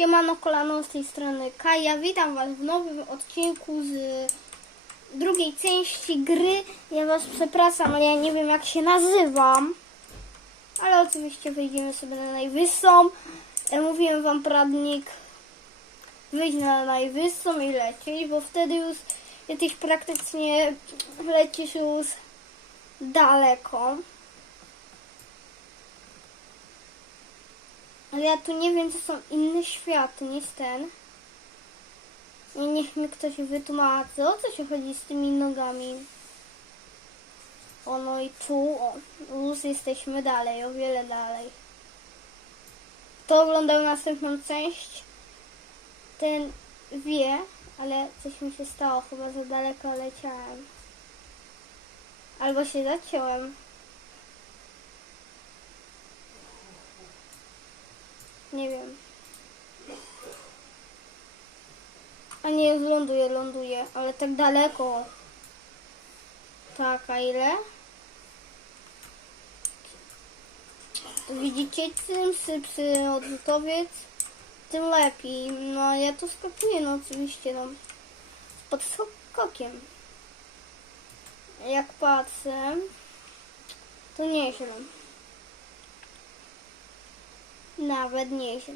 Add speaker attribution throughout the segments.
Speaker 1: Siemano kolano z tej strony Kaja. Witam Was w nowym odcinku z drugiej części gry. Ja Was przepraszam, ale ja nie wiem jak się nazywam. Ale oczywiście wyjdziemy sobie na najwyższą. Mówiłem Wam poradnik wyjść na najwyższą i lecieć, bo wtedy już jesteś praktycznie lecisz już daleko. Ale ja tu nie wiem, co są inne światy niż ten. I niech mi ktoś wytłumaczy, o co się chodzi z tymi nogami. O, no i tu, o, już jesteśmy dalej, o wiele dalej. Kto oglądał następną część, ten wie, ale coś mi się stało, chyba za daleko leciałem. Albo się zaciąłem. Nie wiem. A nie, ląduje, ląduje, ale tak daleko. Tak, a ile? Widzicie, tym szybszy odrzutowiec, tym lepiej. No, ja tu skakuję, no oczywiście, no. Z podskokiem. Jak patrzę, to nieźle. Nawet nieźle.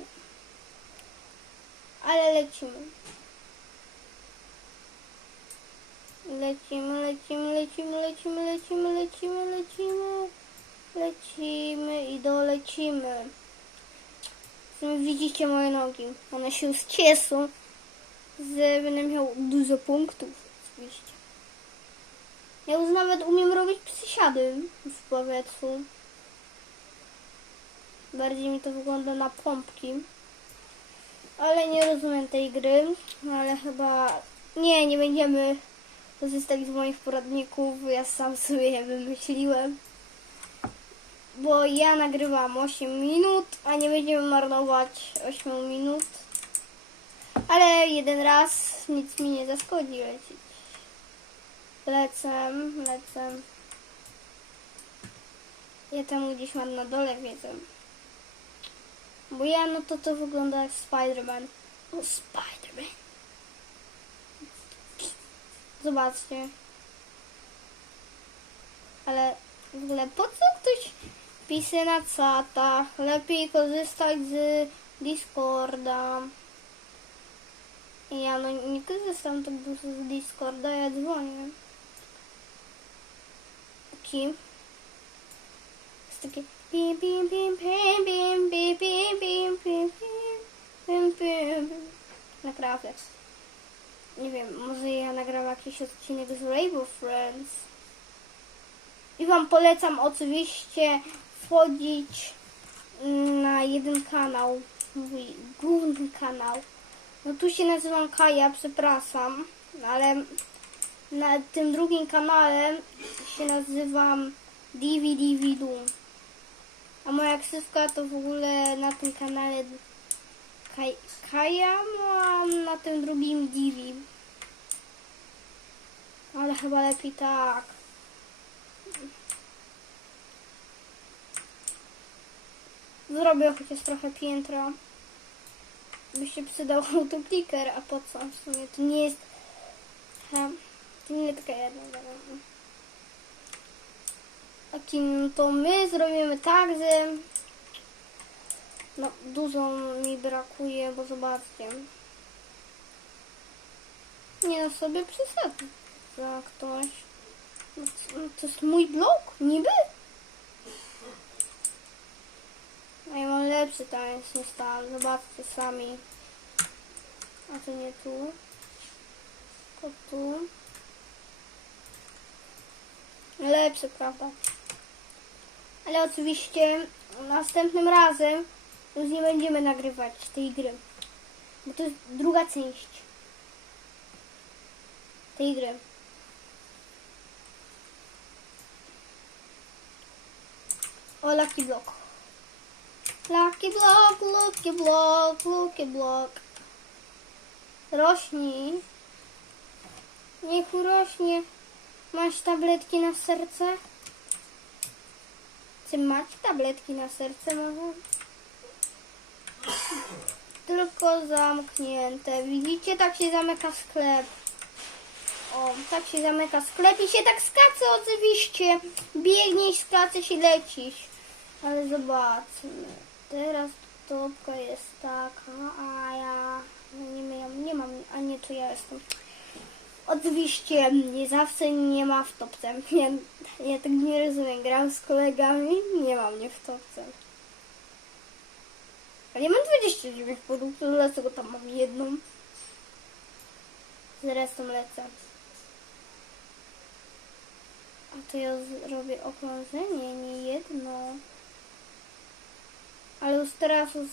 Speaker 1: Ale lecimy. Lecimy, lecimy, lecimy, lecimy, lecimy, lecimy, lecimy. Lecimy i dolecimy. Widzicie moje nogi. One się ciesą, że będę miał dużo punktów. Oczywiście. Ja już nawet umiem robić przysiady w powietrzu. Bardziej mi to wygląda na pompki. Ale nie rozumiem tej gry. No ale chyba... Nie, nie będziemy korzystać z moich poradników. Ja sam sobie je wymyśliłem. Bo ja nagrywam 8 minut, a nie będziemy marnować 8 minut. Ale jeden raz nic mi nie zaszkodzi lecieć. Lecę, lecę. Ja tam gdzieś mam na dole wiedzę. Bo ja no to to wygląda jak Spider-Man. O, Spider-Man. Zobaczcie. Ale w ogóle po co ktoś pisze na czatach? Lepiej korzystać z Discorda. Ja no nie korzystam tak dużo z Discorda, ja dzwonię. Kim? Jest takie pim pim Naprawdę. Nie wiem, może ja nagram jakiś odcinek z Rainbow Friends. I wam polecam oczywiście wchodzić na jeden kanał, mój główny kanał. No tu się nazywam Kaja, przepraszam, ale na tym drugim kanale się nazywam DVD A moja ksywka to w ogóle na tym kanale Kaj, Kaja, no a na tym drugim Divi. Ale chyba lepiej tak. Zrobię chociaż trochę piętra. By się przydał autopliker, a po co? W sumie to nie jest... To nie taka jedna wiadomo. Taki, no to my zrobimy tak, że no dużo mi brakuje, bo zobaczcie. Nie no sobie przesadzę za ktoś. No, co- no, to jest mój blok? Niby? A ja mam lepszy tańc niż tam. Zobaczcie sami. A to nie tu. Tylko tu. Lepszy, prawda? Ale oczywiście następnym razem już nie będziemy nagrywać tej gry. Bo to jest druga część tej gry. O, Lucky Block. Lucky Block, Lucky Block, Lucky Block. Rośnij. Niech urośnie. Masz tabletki na serce? Czy macie tabletki na serce może? tylko zamknięte. Widzicie, tak się zamyka sklep. O, tak się zamyka sklep i się tak skacze oczywiście. Biegniesz, skaczesz i lecisz. Ale zobaczmy. Teraz topka jest taka, a ja nie mam, nie mam, a nie to ja jestem. Oczywiście nie zawsze nie ma w topce. Ja, ja tak nie rozumiem. Gram z kolegami, nie ma mnie w topce. Ale ja mam 29 produktów, dlaczego tam mam jedną? Z resztą lecę. A to ja zrobię okrążenie, nie jedno. Ale już teraz już,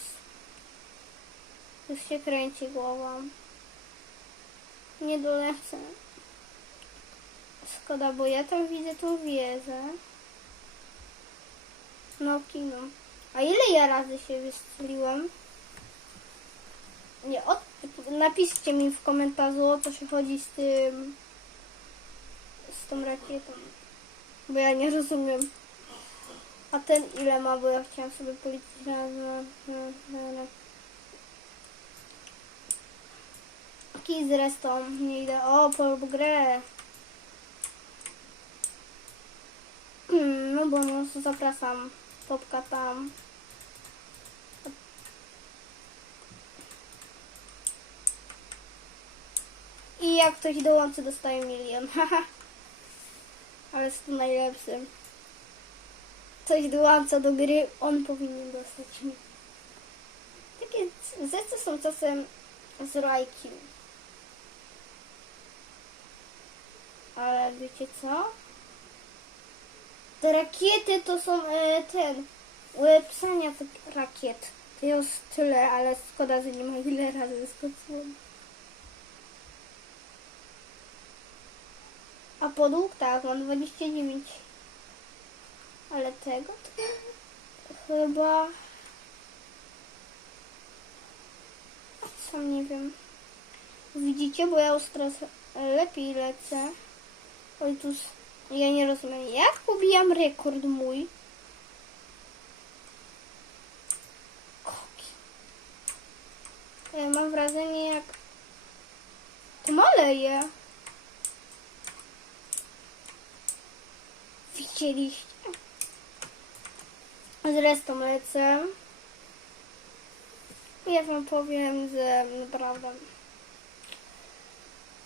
Speaker 1: już się kręci głową. Nie dolecę. Szkoda, bo ja tam widzę tą wieżę. No kino. A ile ja razy się wystrzeliłem? Nie, od, napiszcie mi w komentarzu o co się chodzi z tym z tą rakietą. Bo ja nie rozumiem. A ten ile ma, bo ja chciałam sobie policzyć na, na, na, na, na. Kij z restą, nie idę. O, po grę. Hmm, No bo no, zapraszam. Topka tam. I jak ktoś dołączy, dostaje milion. Ale jest to najlepszy. Ktoś dołącza do gry, on powinien dostać. Takie rzeczy są czasem z rajki. Ale wiecie co? Te rakiety to są e, ten ulepszania tych rakiet. To już tyle, ale szkoda, że nie ma ile razy skoczyłem. A produktach mam 29. Ale tego to chyba... Sam nie wiem. Widzicie, bo ja teraz lepiej lecę. Oj, tu... s- Ja nie rozumiem, jak pobijam rekord mój? Ja mam wrażenie, jak... To maleje. Widzieliście? Z resztą lecę. Ja wam powiem, że naprawdę.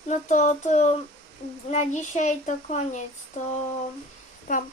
Speaker 1: No to, to na dzisiaj to koniec. To tam.